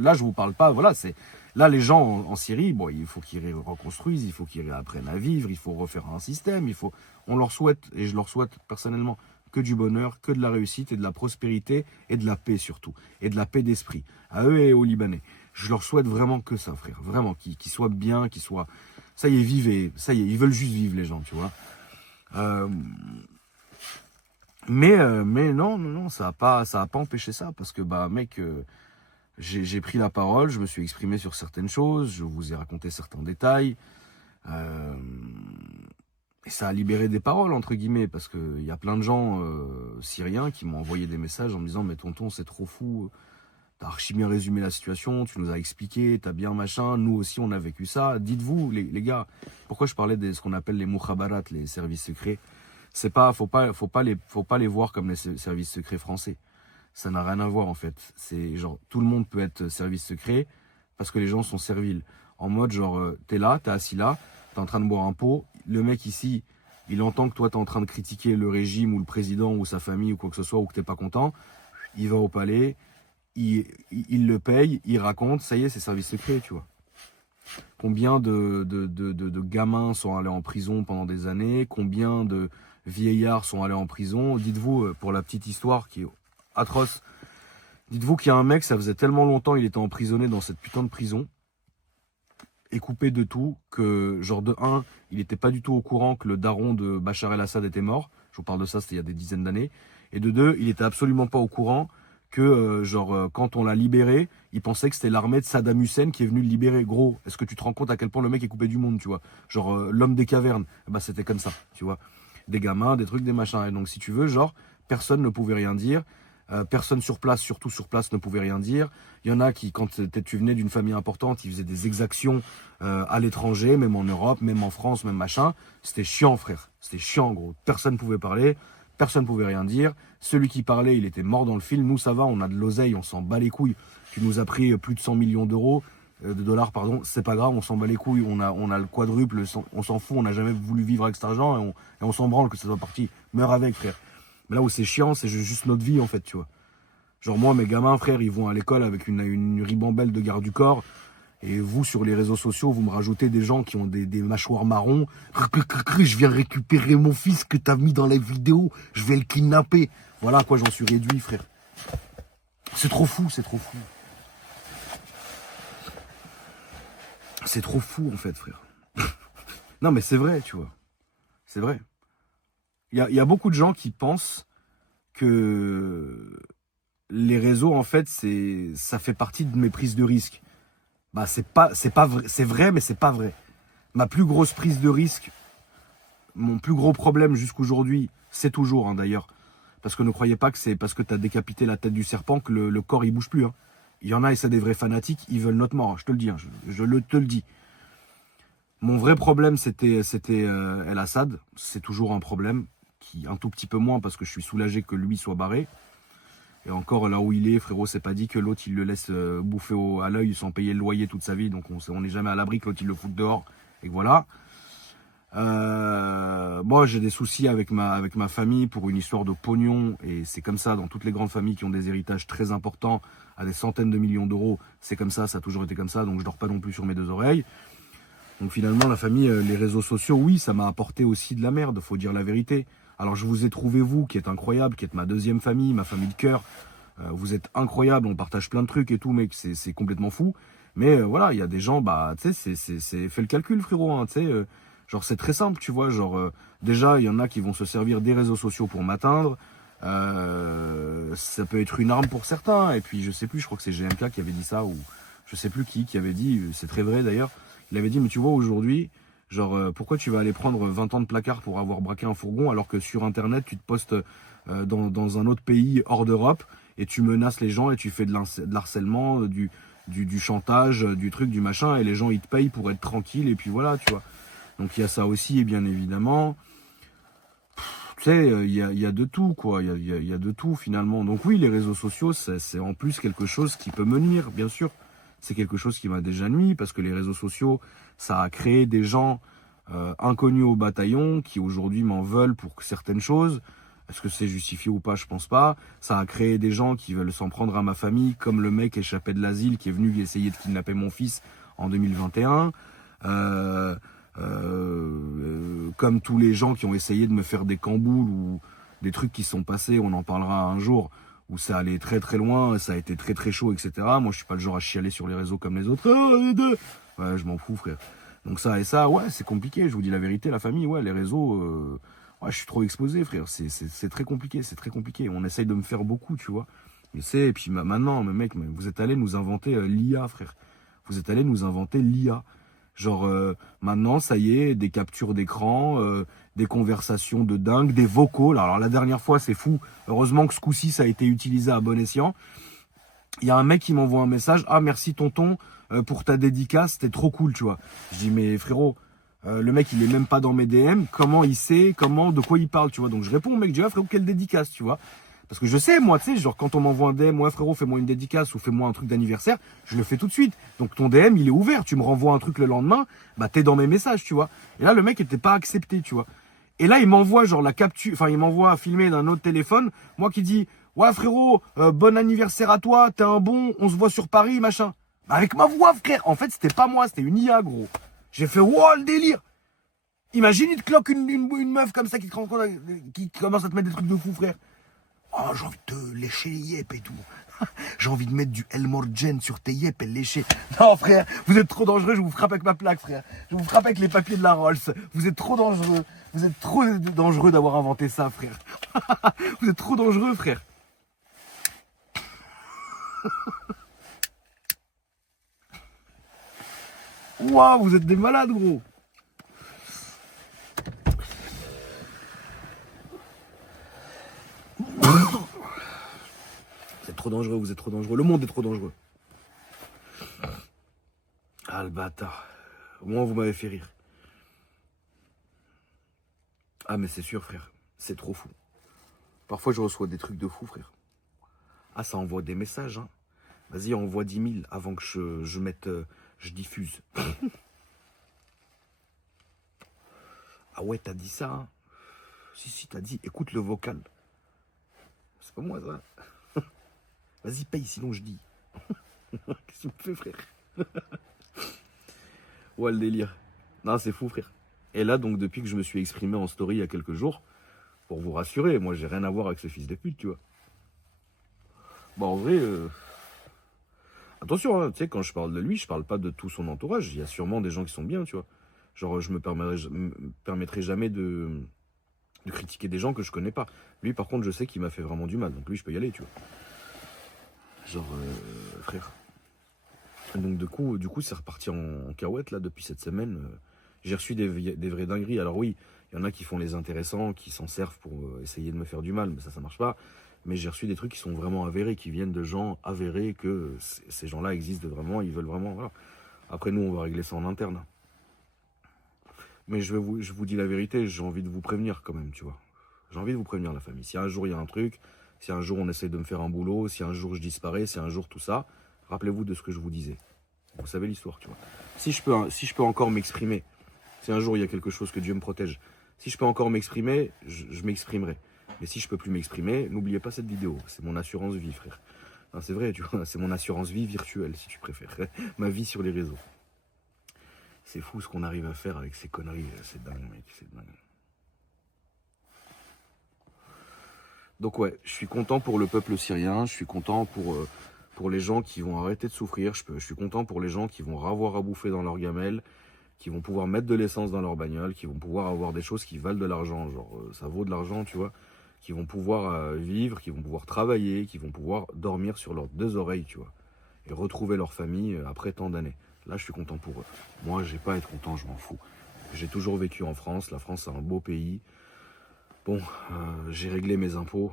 là je vous parle pas, voilà, c'est là les gens en Syrie, bon, il faut qu'ils reconstruisent, il faut qu'ils réapprennent à vivre, il faut refaire un système, on leur souhaite, et je leur souhaite personnellement, que du bonheur, que de la réussite et de la prospérité et de la paix surtout, et de la paix d'esprit, à eux et aux Libanais. Je leur souhaite vraiment que ça, frère, vraiment, qu'ils soient bien, qu'ils soient, ça y est, vivez, ça y est, ils veulent juste vivre les gens, tu vois. Mais non, ça a pas empêché ça, parce que bah mec, j'ai pris la parole, je me suis exprimé sur certaines choses, je vous ai raconté certains détails, et ça a libéré des paroles entre guillemets, parce que il y a plein de gens syriens qui m'ont envoyé des messages en me disant mais tonton c'est trop fou, t'as archi bien résumé la situation, tu nous as expliqué, t'as bien machin, nous aussi on a vécu ça. Dites-vous les gars, pourquoi je parlais de ce qu'on appelle les mukhabarat, les services secrets. C'est pas, faut pas les voir comme les services secrets français. Ça n'a rien à voir en fait. C'est genre tout le monde peut être service secret parce que les gens sont serviles. En mode genre t'es là, t'es assis là, t'es en train de boire un pot. Le mec ici, il entend que toi t'es en train de critiquer le régime ou le président ou sa famille ou quoi que ce soit ou que t'es pas content. Il va au palais, il le paye, il raconte. Ça y est, c'est service secret, tu vois. Combien de gamins sont allés en prison pendant des années? Combien de vieillards sont allés en prison? Dites-vous, pour la petite histoire qui est atroce, dites-vous qu'il y a un mec, ça faisait tellement longtemps, il était emprisonné dans cette putain de prison et coupé de tout que, genre de 1, il n'était pas du tout au courant que le daron de Bachar el-Assad était mort. Je vous parle de ça, c'était il y a des dizaines d'années. Et de 2, il était absolument pas au courant que, quand on l'a libéré, il pensait que c'était l'armée de Saddam Hussein qui est venue le libérer. Gros, est-ce que tu te rends compte à quel point le mec est coupé du monde, tu vois? Genre, l'homme des cavernes, bah c'était comme ça, tu vois. Des gamins, des trucs, des machins. Et donc, si tu veux, genre, personne ne pouvait rien dire. Personne sur place, surtout sur place, ne pouvait rien dire. Il y en a qui, quand tu venais d'une famille importante, ils faisaient des exactions à l'étranger, même en Europe, même en France, même machin. C'était chiant, frère. C'était chiant, gros. Personne ne pouvait parler. Personne ne pouvait rien dire. Celui qui parlait, il était mort dans le fil. Nous, ça va, on a de l'oseille, on s'en bat les couilles. Tu nous as pris plus de 100 millions d'euros, de dollars, pardon. C'est pas grave, on s'en bat les couilles. On a le quadruple, on s'en fout. On n'a jamais voulu vivre avec cet argent et on s'en branle que ça soit parti. Meurs avec, frère. Mais là où c'est chiant, c'est juste notre vie, en fait, tu vois. Genre moi, mes gamins, frère, ils vont à l'école avec une ribambelle de garde du corps. Et vous, sur les réseaux sociaux, vous me rajoutez des gens qui ont des mâchoires marrons. Je viens récupérer mon fils que t'as mis dans la vidéo. Je vais le kidnapper. Voilà à quoi j'en suis réduit, frère. C'est trop fou, c'est trop fou. C'est trop fou, en fait, frère. Non, mais c'est vrai, tu vois. C'est vrai. Il y a beaucoup de gens qui pensent que les réseaux, en fait, ça fait partie de mes prises de risque. Bah, c'est pas vrai, c'est vrai, mais c'est pas vrai. Ma plus grosse prise de risque, mon plus gros problème jusqu'aujourd'hui, c'est toujours, hein, d'ailleurs, parce que ne croyez pas que c'est parce que t'as décapité la tête du serpent que le corps, il bouge plus, hein. Il y en a, et c'est des vrais fanatiques, ils veulent notre mort, hein, je te le dis, hein, te le dis. Mon vrai problème, c'était El Assad, c'est toujours un problème, un tout petit peu moins, parce que je suis soulagé que lui soit barré. Et encore là où il est, frérot, c'est pas dit que l'autre il le laisse bouffer à l'œil sans payer le loyer toute sa vie. Donc on n'est jamais à l'abri que l'autre il le foute dehors. Et voilà. Moi j'ai des soucis avec ma famille pour une histoire de pognon. Et c'est comme ça dans toutes les grandes familles qui ont des héritages très importants à des centaines de millions d'euros. C'est comme ça a toujours été comme ça. Donc je dors pas non plus sur mes deux oreilles. Donc finalement la famille, les réseaux sociaux, oui, ça m'a apporté aussi de la merde, faut dire la vérité. Alors je vous ai trouvé vous, qui êtes incroyable, qui êtes ma deuxième famille, ma famille de cœur. Vous êtes incroyable, on partage plein de trucs et tout, mec, c'est complètement fou. Mais voilà, il y a des gens, bah, tu sais, fais le calcul, frérot, hein, tu sais. Genre c'est très simple, tu vois. Genre déjà, il y en a qui vont se servir des réseaux sociaux pour m'atteindre. Ça peut être une arme pour certains. Et puis je sais plus, je crois que c'est GMK qui avait dit ça, ou je sais plus qui avait dit, c'est très vrai d'ailleurs. Il avait dit, mais tu vois, aujourd'hui, genre, pourquoi tu vas aller prendre 20 ans de placard pour avoir braqué un fourgon alors que sur Internet, tu te postes dans un autre pays hors d'Europe et tu menaces les gens et tu fais de l'harcèlement, du chantage, du truc, du machin, et les gens, ils te payent pour être tranquille, et puis voilà, tu vois. Donc il y a ça aussi, et bien évidemment, tu sais, il y a de tout, quoi. Il y a de tout, finalement. Donc oui, les réseaux sociaux, c'est en plus quelque chose qui peut me nuire, bien sûr. C'est quelque chose qui m'a déjà nui, parce que les réseaux sociaux, ça a créé des gens inconnus au bataillon qui aujourd'hui m'en veulent pour certaines choses, Est-ce que c'est justifié ou pas? Je pense pas. Ça a créé des gens qui veulent s'en prendre à ma famille, comme le mec échappé de l'asile qui est venu essayer de kidnapper mon fils en 2021. Comme tous les gens qui ont essayé de me faire des camboules ou des trucs qui sont passés, on en parlera un jour, où ça allait très très loin, ça a été très très chaud, etc. Moi, je suis pas le genre à chialer sur les réseaux comme les autres. Ouais, je m'en fous, frère. Donc ça et ça, ouais, c'est compliqué. Je vous dis la vérité, la famille, ouais, les réseaux, ouais, je suis trop exposé, frère. C'est très compliqué, c'est très compliqué. On essaye de me faire beaucoup, tu vois. Mais et puis maintenant, mais mec, vous êtes allés nous inventer l'IA, frère. Vous êtes allés nous inventer l'IA. Genre, maintenant, ça y est, des captures d'écran, des conversations de dingue, des vocaux. Alors, la dernière fois, c'est fou. Heureusement que ce coup-ci, ça a été utilisé à bon escient. Il y a un mec qui m'envoie un message. Ah, merci tonton pour ta dédicace, c'était trop cool, tu vois. Je dis, mais frérot, le mec, il est même pas dans mes DM. Comment il sait, de quoi il parle, tu vois. Donc, je réponds au mec, je dis, ah, frérot, quelle dédicace, tu vois. Parce que je sais, moi, tu sais, genre, quand on m'envoie un DM, ouais, frérot, fais-moi une dédicace ou fais-moi un truc d'anniversaire, je le fais tout de suite. Donc, ton DM, il est ouvert. Tu me renvoies un truc le lendemain, bah, t'es dans mes messages, tu vois. Et là, le mec était pas accepté, tu vois. Et là, il m'envoie, genre, la capture, enfin, il m'envoie à filmer d'un autre téléphone, moi qui dis, ouais, frérot, bon anniversaire à toi, t'es un bon, on se voit sur Paris, machin. Bah, avec ma voix, frère. En fait, c'était pas moi, c'était une IA, gros. J'ai fait, wow, le délire. Imagine, il te cloque une meuf comme ça qui commence à te mettre des trucs de fou, frère. Oh, j'ai envie de te lécher les yep et tout. J'ai envie de mettre du Elmorgen sur tes yep et le lécher. Non, frère, vous êtes trop dangereux, je vous frappe avec ma plaque, frère. Je vous frappe avec les papiers de la Rolls. Vous êtes trop dangereux. Vous êtes trop dangereux d'avoir inventé ça, frère. Vous êtes trop dangereux, frère. Waouh, vous êtes des malades, gros. Vous êtes trop dangereux, vous êtes trop dangereux. Le monde est trop dangereux. Ah, le bâtard. Au moins, vous m'avez fait rire. Ah, mais c'est sûr, frère. C'est trop fou. Parfois, je reçois des trucs de fou, frère. Ah, ça envoie des messages, hein. Vas-y, envoie 10 000 avant que je mette... je diffuse. Ah ouais, t'as dit ça, hein. Si, t'as dit, écoute le vocal. C'est pas moi, ça. Vas-y, paye, sinon je dis. Qu'est-ce que tu me fais, frère? Ouais, le délire. Non, c'est fou, frère. Et là, donc, depuis que je me suis exprimé en story il y a quelques jours, pour vous rassurer, moi, j'ai rien à voir avec ce fils de pute, tu vois. Bon, en vrai, attention, hein, tu sais, quand je parle de lui, je parle pas de tout son entourage. Il y a sûrement des gens qui sont bien, tu vois. Genre, je me permettrai jamais de critiquer des gens que je connais pas. Lui, par contre, je sais qu'il m'a fait vraiment du mal. Donc lui, je peux y aller, tu vois. Genre, frère. Donc du coup, c'est reparti en carouette, là, depuis cette semaine. J'ai reçu des vraies dingueries. Alors oui, il y en a qui font les intéressants, qui s'en servent pour essayer de me faire du mal, mais ça marche pas. Mais j'ai reçu des trucs qui sont vraiment avérés, qui viennent de gens avérés, que ces gens-là existent vraiment, ils veulent vraiment, voilà. Après, nous, on va régler ça en interne. Mais je vous dis la vérité, j'ai envie de vous prévenir quand même, tu vois. J'ai envie de vous prévenir, la famille. Si un jour il y a un truc, si un jour on essaie de me faire un boulot, si un jour je disparais, si un jour tout ça, rappelez-vous de ce que je vous disais. Vous savez l'histoire, tu vois. Si je peux encore m'exprimer, si un jour il y a quelque chose, que Dieu me protège, si je peux encore m'exprimer, je m'exprimerai. Mais si je peux plus m'exprimer, n'oubliez pas cette vidéo. C'est mon assurance vie, frère. C'est vrai, tu vois, c'est mon assurance vie virtuelle, si tu préfères. Ma vie sur les réseaux. C'est fou ce qu'on arrive à faire avec ces conneries. C'est dingue, mec, c'est dingue. Donc ouais, je suis content pour le peuple syrien. Je suis content pour les gens qui vont arrêter de souffrir. Je suis content pour les gens qui vont avoir à bouffer dans leur gamelle, qui vont pouvoir mettre de l'essence dans leur bagnole, qui vont pouvoir avoir des choses qui valent de l'argent. Genre, ça vaut de l'argent, tu vois. Qui vont pouvoir vivre, qui vont pouvoir travailler, qui vont pouvoir dormir sur leurs deux oreilles, tu vois. Et retrouver leur famille après tant d'années. Là, je suis content pour eux. Moi, j'ai pas à être content, je m'en fous. J'ai toujours vécu en France. La France, c'est un beau pays. Bon, j'ai réglé mes impôts.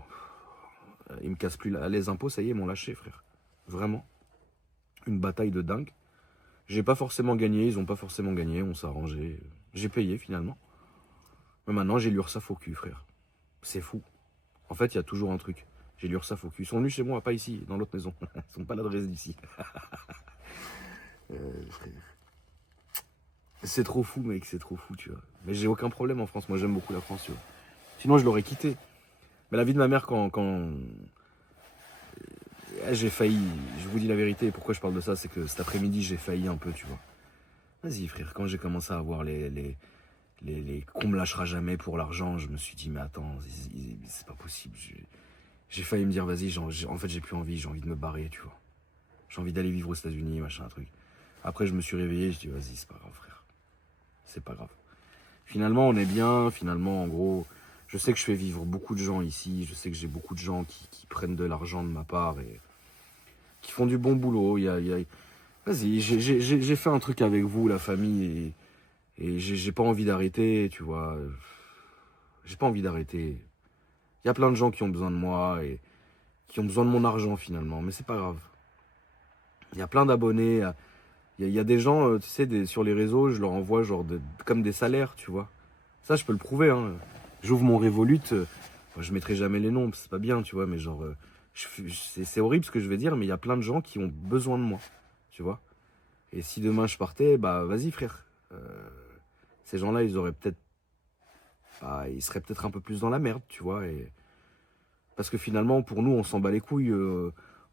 Ils me cassent plus les impôts, ça y est, ils m'ont lâché, frère. Vraiment. Une bataille de dingue. J'ai pas forcément gagné, ils ont pas forcément gagné, on s'est arrangé. J'ai payé finalement. Mais maintenant, j'ai l'URSSAF au cul, frère. C'est fou. En fait, il y a toujours un truc. J'ai l'URSSAF au cul. Ils sont venus chez moi, pas ici, dans l'autre maison. Ils sont pas l'adresse d'ici. Frère. C'est trop fou, mec, c'est trop fou, tu vois. Mais j'ai aucun problème en France. Moi, j'aime beaucoup la France, tu vois. Sinon, je l'aurais quitté. Mais la vie de ma mère, j'ai failli, je vous dis la vérité, pourquoi je parle de ça, c'est que cet après-midi, j'ai failli un peu, tu vois. Vas-y, frère, quand j'ai commencé à avoir qu'on me lâchera jamais pour l'argent, je me suis dit, mais attends, c'est pas possible. J'ai failli me dire, vas-y, en fait, j'ai plus envie, j'ai envie de me barrer, tu vois. J'ai envie d'aller vivre aux États-Unis, machin, un truc. Après, je me suis réveillé, je dis, vas-y, c'est pas grave, frère. C'est pas grave. Finalement, on est bien, finalement, en gros, je sais que je fais vivre beaucoup de gens ici, je sais que j'ai beaucoup de gens qui prennent de l'argent de ma part et qui font du bon boulot. Vas-y, j'ai fait un truc avec vous, la famille, et j'ai pas envie d'arrêter, tu vois. J'ai pas envie d'arrêter. Il y a plein de gens qui ont besoin de moi et qui ont besoin de mon argent finalement, mais c'est pas grave. Il y a plein d'abonnés. Il y a des gens, tu sais, sur les réseaux, je leur envoie comme des salaires, tu vois. Ça, je peux le prouver. Hein. J'ouvre mon Revolut, je mettrai jamais les noms, c'est pas bien, tu vois, mais genre, c'est horrible ce que je vais dire, mais il y a plein de gens qui ont besoin de moi, tu vois. Et si demain je partais, bah vas-y frère. Ces gens-là, ils seraient peut-être un peu plus dans la merde, tu vois. Parce que finalement, pour nous, on s'en bat les couilles.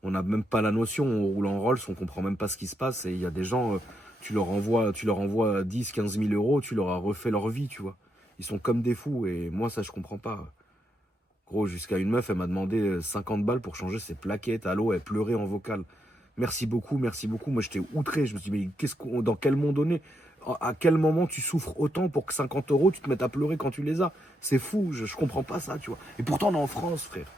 On n'a même pas la notion. On roule en Rolls, on comprend même pas ce qui se passe. Et il y a des gens, tu leur envoies 10, 15 000 euros, tu leur as refait leur vie, tu vois. Ils sont comme des fous. Et moi, ça, je comprends pas. Gros, jusqu'à une meuf, elle m'a demandé 50 balles pour changer ses plaquettes. Allô, elle pleurait en vocal. Merci beaucoup, merci beaucoup. Moi, j'étais outré. Je me suis dit, mais dans quel monde on est? À quel moment tu souffres autant pour que 50 euros, tu te mettes à pleurer quand tu les as? C'est fou, je comprends pas ça, tu vois. Et pourtant, on est en France, frère.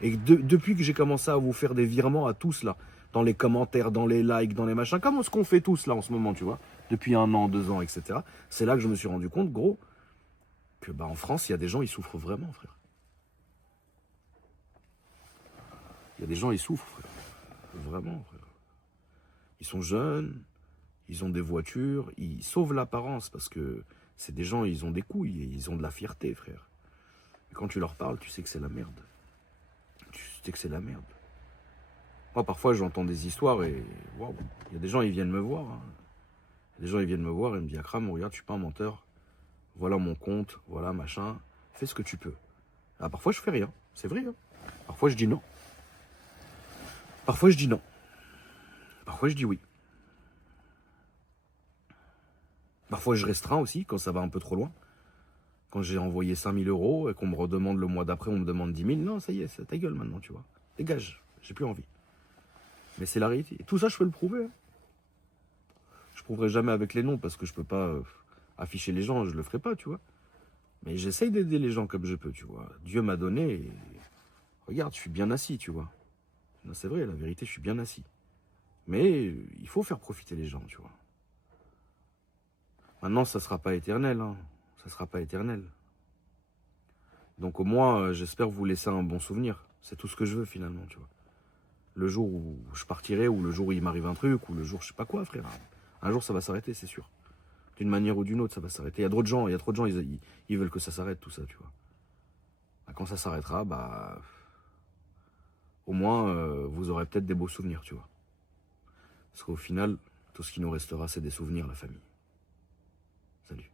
Et depuis que j'ai commencé à vous faire des virements à tous, là, dans les commentaires, dans les likes, dans les machins, comme ce qu'on fait tous, là, en ce moment, tu vois, depuis 1 an, 2 ans, etc., c'est là que je me suis rendu compte, gros, que, bah, en France, il y a des gens, ils souffrent vraiment, frère. Il y a des gens, ils souffrent, frère. Vraiment, frère. Ils sont jeunes, ils ont des voitures, ils sauvent l'apparence parce que c'est des gens, ils ont des couilles, et ils ont de la fierté, frère. Et quand tu leur parles, tu sais que c'est la merde. Tu sais que c'est la merde. Moi, parfois, j'entends des histoires et waouh, il y a des gens, ils viennent me voir. Hein. Des gens, ils viennent me voir et me disent, Akram, regarde, je suis pas un menteur. Voilà mon compte, voilà machin. Fais ce que tu peux. Ah, parfois, je fais rien. C'est vrai. Hein. Parfois, je dis non. Parfois, je dis non. Parfois, je dis oui. Parfois, je restreins aussi quand ça va un peu trop loin. Quand j'ai envoyé 5 000 euros et qu'on me redemande le mois d'après, on me demande 10 000. Non, ça y est, c'est ta gueule maintenant, tu vois. Dégage, j'ai plus envie. Mais c'est la réalité. Et tout ça, je peux le prouver. Hein. Je prouverai jamais avec les noms parce que je peux pas afficher les gens, je le ferai pas, tu vois. Mais j'essaye d'aider les gens comme je peux, tu vois. Dieu m'a donné et regarde, je suis bien assis, tu vois. C'est vrai, la vérité, je suis bien assis. Mais il faut faire profiter les gens, tu vois. Maintenant, ça sera pas éternel, hein. Ça sera pas éternel. Donc au moins, j'espère vous laisser un bon souvenir. C'est tout ce que je veux finalement, tu vois. Le jour où je partirai, ou le jour où il m'arrive un truc, ou le jour je sais pas quoi, frère. Un jour ça va s'arrêter, c'est sûr. D'une manière ou d'une autre, ça va s'arrêter. Il y a trop de gens, ils veulent que ça s'arrête, tout ça, tu vois. Bah, quand ça s'arrêtera, bah au moins vous aurez peut-être des beaux souvenirs, tu vois. Parce qu'au final, tout ce qui nous restera, c'est des souvenirs, la famille. Salut.